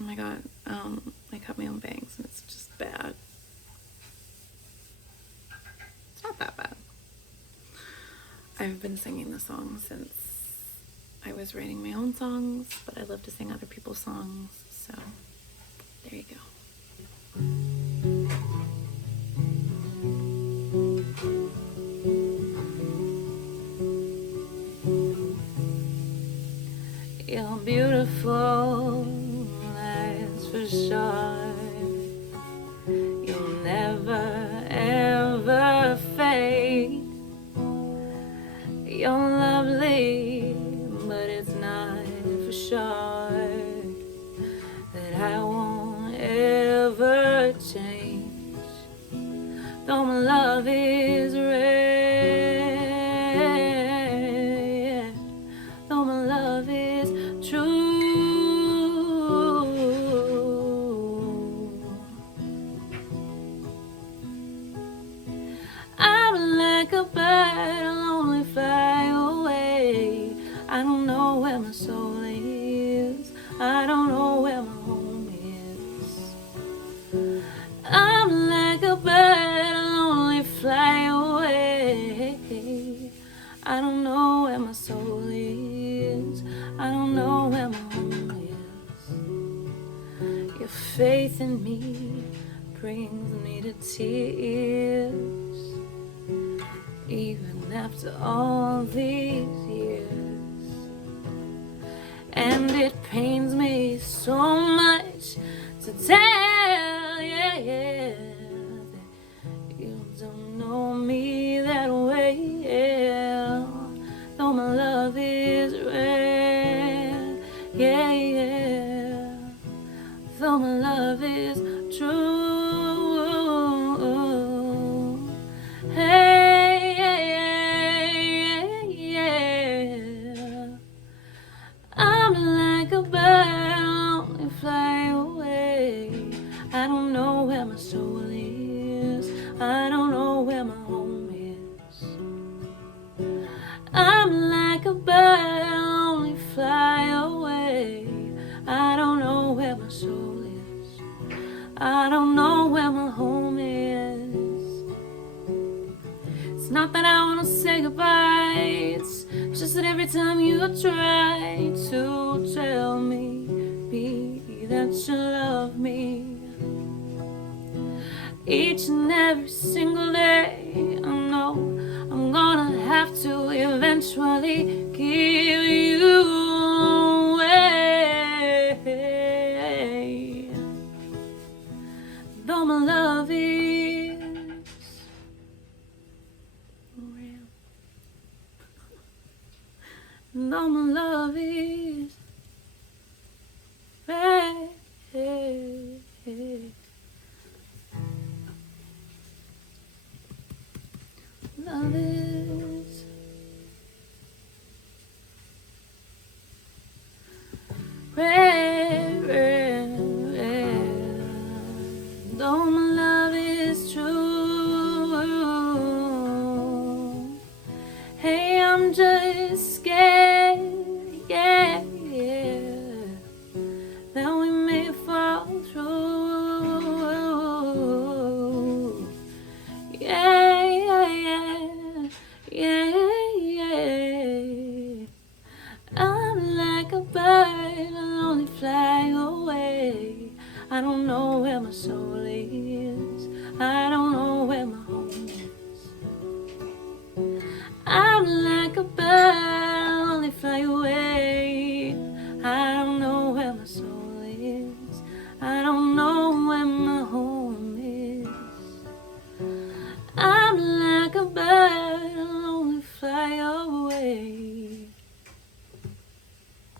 Oh my god, I cut my own bangs and it's just bad. It's not that bad. I've been singing the song since I was writing my own songs, but I love to sing other people's songs, so there you go. You're beautiful, that's for sure. You'll never, ever fade. You're lovely, but it's not for sure that I won't ever change. Though my love is rare, though my love is true, I'm like a bird, I'll only fly away. I don't know where my soul is, I don't know where my home is. I'm like a bird, I'll only fly away. I don't know where my soul is, I don't know where my home is. Your faith in me brings me to tears, even after all these years. And it pains me so much to tell you, that you don't know me that way. Though my love is rare, though my love is true. I'm like a bird, only fly away. I don't know where my soul is, I don't know where my home is. I'm like a bird, only fly away. I don't know where my soul is, I don't know where my home is. It's not that I wanna say goodbye, it's just that every time you try to tell me that you love me, each and every single day I know I'm gonna have to eventually give you away. Though my love is real, though my love is rare, love is rare, though my love is true. Hey, I'm just scared, that we may fall through. I'm like a bird, I'll only fly away. I don't know where my soul is, I don't know where my home is. I'm like a bird,